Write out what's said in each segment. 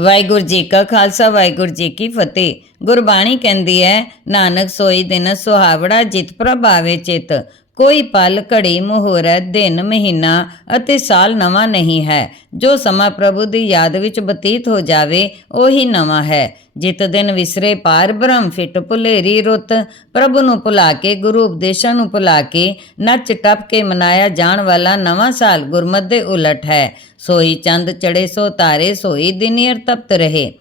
ਵਾਹਿਗੁਰੂ ਜੀ ਕਾ ਖਾਲਸਾ, ਵਾਹਿਗੁਰੂ ਜੀ ਕੀ ਫਤਿਹ। ਗੁਰਬਾਣੀ ਕਹਿੰਦੀ ਹੈ, ਨਾਨਕ ਸੋਈ ਦਿਨ ਸੁਹਾਵੜਾ ਜਿਤ ਪ੍ਰਭਾਵੇ ਚਿਤ। ਕੋਈ ਪਲ, ਘੜੀ, ਮੁਹੂਰਤ, ਦਿਨ, ਮਹੀਨਾ ਅਤੇ ਸਾਲ ਨਵਾਂ ਨਹੀਂ ਹੈ। ਜੋ ਸਮਾਂ ਪ੍ਰਭੂ ਦੀ ਯਾਦ ਵਿੱਚ ਬਤੀਤ ਹੋ ਜਾਵੇ, ਉਹੀ ਨਵਾਂ ਹੈ। ਜਿਤ ਦਿਨ ਵਿਸਰੇ ਪਾਰ, ਬ੍ਰਹਮ ਫਿਟ ਭੁਲੇਰੀ ਰੁੱਤ। ਪ੍ਰਭੂ ਨੂੰ ਭੁਲਾ ਕੇ, ਗੁਰੂ ਉਪਦੇਸ਼ਾਂ ਨੂੰ ਭੁਲਾ ਕੇ, ਨੱਚ ਟੱਪ ਕੇ ਮਨਾਇਆ ਜਾਣ ਵਾਲਾ ਨਵਾਂ ਸਾਲ ਗੁਰਮਤਿ ਦੇ ਉਲਟ ਹੈ। ਸੋਈ ਚੰਦ ਚੜੇ ਸੋ ਤਾਰੇ, ਸੋਈ ਦਿਨਿਰ ਤਪਤ ਰਹੇ।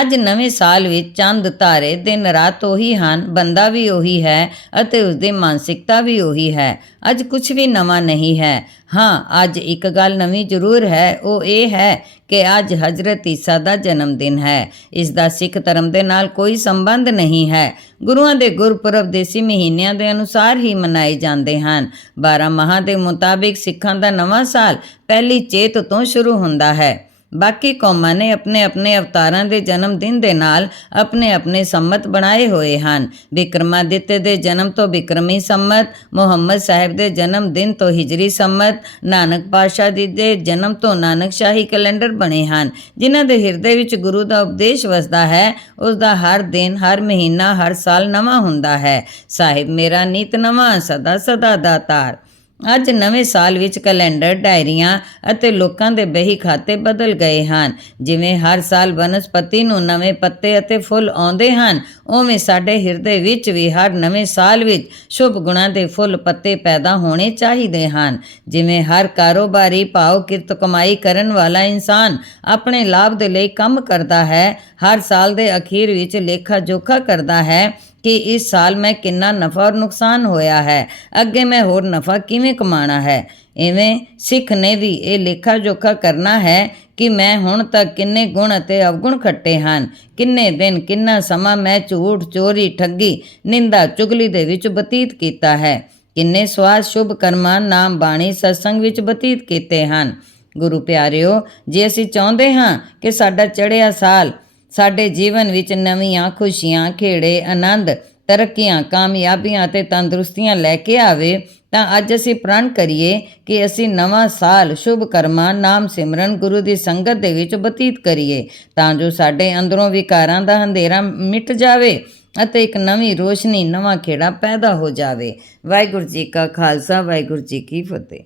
ਅੱਜ ਨਵੇਂ ਸਾਲ ਵਿੱਚ ਚੰਦ ਤਾਰੇ ਦਿਨ ਰਾਤ ਉਹੀ ਹਨ, ਬੰਦਾ ਵੀ ਉਹੀ ਹੈ ਅਤੇ ਉਸਦੀ ਮਾਨਸਿਕਤਾ ਵੀ ਉਹੀ ਹੈ। ਅੱਜ ਕੁਝ ਵੀ ਨਵਾਂ ਨਹੀਂ ਹੈ। ਹਾਂ, ਅੱਜ ਇੱਕ ਗੱਲ ਨਵੀਂ ਜ਼ਰੂਰ ਹੈ, ਉਹ ਇਹ ਹੈ ਕਿ ਅੱਜ ਹਜ਼ਰਤ ਈਸਾ ਦਾ ਜਨਮ ਦਿਨ ਹੈ। ਇਸ ਦਾ ਸਿੱਖ ਧਰਮ ਦੇ ਨਾਲ ਕੋਈ ਸੰਬੰਧ ਨਹੀਂ ਹੈ। ਗੁਰੂਆਂ ਦੇ ਗੁਰਪੁਰਬ ਦੇਸੀ ਮਹੀਨਿਆਂ ਦੇ ਅਨੁਸਾਰ ਹੀ ਮਨਾਏ ਜਾਂਦੇ ਹਨ। 12 ਮਾਹਾਂ ਦੇ ਮੁਤਾਬਿਕ ਸਿੱਖਾਂ ਦਾ ਨਵਾਂ ਸਾਲ ਪਹਿਲੀ ਚੇਤ ਤੋਂ ਸ਼ੁਰੂ ਹੁੰਦਾ ਹੈ। ਬਾਕੀ ਕੌਮਾਂ ਨੇ ਆਪਣੇ ਆਪਣੇ ਅਵਤਾਰਾਂ ਦੇ ਜਨਮ ਦਿਨ ਦੇ ਨਾਲ ਆਪਣੇ ਆਪਣੇ ਸੰਮਤ ਬਣਾਏ ਹੋਏ ਹਨ। ਵਿਕਰਮਾਦਿੱਤੇ ਦੇ ਜਨਮ ਤੋਂ ਵਿਕਰਮੀ ਸੰਮਤ, ਮੁਹੰਮਦ ਸਾਹਿਬ ਦੇ ਜਨਮ ਦਿਨ ਤੋਂ ਹਿਜਰੀ ਸੰਮਤ, ਨਾਨਕ ਪਾਤਸ਼ਾਹ ਜੀ ਦੇ ਜਨਮ ਤੋਂ ਨਾਨਕ ਸ਼ਾਹੀ ਕੈਲੰਡਰ ਬਣੇ ਹਨ। ਜਿਨ੍ਹਾਂ ਦੇ ਹਿਰਦੇ ਵਿੱਚ ਗੁਰੂ ਦਾ ਉਪਦੇਸ਼ ਵਸਦਾ ਹੈ, ਉਸ ਦਾ ਹਰ ਦਿਨ, ਹਰ ਮਹੀਨਾ, ਹਰ ਸਾਲ ਨਵਾਂ ਹੁੰਦਾ ਹੈ। ਸਾਹਿਬ ਮੇਰਾ ਨਿਤ ਨਵਾਂ, ਸਦਾ ਸਦਾ ਦਾਤਾਰ। ਅੱਜ ਨਵੇਂ ਸਾਲ ਵਿੱਚ ਕੈਲੰਡਰ, ਡਾਇਰੀਆਂ ਅਤੇ ਲੋਕਾਂ ਦੇ ਬਹੀ ਖਾਤੇ ਬਦਲ ਗਏ ਹਨ। ਜਿਵੇਂ ਹਰ ਸਾਲ ਬਨਸਪਤੀ ਨੂੰ ਨਵੇਂ ਪੱਤੇ ਅਤੇ ਫੁੱਲ ਆਉਂਦੇ ਹਨ, ਉਵੇਂ ਸਾਡੇ ਹਿਰਦੇ ਵਿੱਚ ਵੀ ਹਰ ਨਵੇਂ ਸਾਲ ਵਿੱਚ ਸ਼ੁਭ ਗੁਣਾਂ ਦੇ ਫੁੱਲ ਪੱਤੇ ਪੈਦਾ ਹੋਣੇ ਚਾਹੀਦੇ ਹਨ। ਜਿਵੇਂ ਹਰ ਕਾਰੋਬਾਰੀ ਭਾਵ ਕਿਰਤ ਕਮਾਈ ਕਰਨ ਵਾਲਾ ਇਨਸਾਨ ਆਪਣੇ ਲਾਭ ਦੇ ਲਈ ਕੰਮ ਕਰਦਾ ਹੈ, ਹਰ ਸਾਲ ਦੇ ਅਖੀਰ ਵਿੱਚ ਲੇਖਾ ਜੋਖਾ ਕਰਦਾ ਹੈ ਕਿ ਇਸ ਸਾਲ ਮੈਂ ਕਿੰਨਾ ਨਫਾ ਔਰ ਨੁਕਸਾਨ ਹੋਇਆ ਹੈ? ਅੱਗੇ ਮੈਂ ਹੋਰ ਨਫਾ ਕਿਵੇਂ ਕਮਾਣਾ ਹੈ? ਇਵੇਂ ਸਿੱਖ ਨੇ ਵੀ ਇਹ ਲੇਖਾ ਜੋਖਾ ਕਰਨਾ ਹੈ ਕਿ ਮੈਂ ਹੁਣ ਤੱਕ ਕਿੰਨੇ ਗੁਣ ਅਤੇ ਅਵਗੁਣ ਖੱਟੇ ਹਨ। ਕਿੰਨੇ ਦਿਨ, ਕਿੰਨਾ ਸਮਾਂ ਮੈਂ ਝੂਠ, ਚੋਰੀ, ਠੱਗੀ, ਨਿੰਦਾ, ਚੁਗਲੀ ਦੇ ਵਿੱਚ ਬਤੀਤ ਕੀਤਾ ਹੈ। ਕਿੰਨੇ ਸਵਾਸ ਸ਼ੁਭ ਕਰਮਾਂ, ਨਾਮ, ਬਾਣੀ, ਸਤਸੰਗ ਵਿੱਚ ਬਤੀਤ ਕੀਤੇ ਹਨ। ਗੁਰੂ ਪਿਆਰਿਓ, ਜੇ ਅਸੀਂ ਚਾਹੁੰਦੇ ਹਾਂ ਕਿ ਸਾਡਾ ਚੜ੍ਹਿਆ ਸਾਲ ਸਾਡੇ ਜੀਵਨ ਵਿੱਚ ਨਵੀਆਂ ਖੁਸ਼ੀਆਂ, ਖੇੜੇ, ਆਨੰਦ, ਤਰੱਕੀਆਂ, ਕਾਮਯਾਬੀਆਂ ਅਤੇ ਤੰਦਰੁਸਤੀਆਂ ਲੈ ਕੇ ਆਵੇ, ਤਾਂ ਅੱਜ ਅਸੀਂ ਪ੍ਰਣ ਕਰੀਏ ਕਿ ਅਸੀਂ ਨਵਾਂ ਸਾਲ ਸ਼ੁਭ ਕਰਮਾਂ, ਨਾਮ ਸਿਮਰਨ, ਗੁਰੂ ਦੀ ਸੰਗਤ ਦੇ ਵਿੱਚ ਬਤੀਤ ਕਰੀਏ, ਤਾਂ ਜੋ ਸਾਡੇ ਅੰਦਰੋਂ ਵਿਕਾਰਾਂ ਦਾ ਹਨੇਰਾ ਮਿਟ ਜਾਵੇ ਅਤੇ ਇੱਕ ਨਵੀਂ ਰੋਸ਼ਨੀ, ਨਵਾਂ ਖੇੜਾ ਪੈਦਾ ਹੋ ਜਾਵੇ। ਵਾਹਿਗੁਰੂ ਜੀ ਕਾ ਖਾਲਸਾ, ਵਾਹਿਗੁਰੂ ਜੀ ਕੀ ਫਤਿਹ।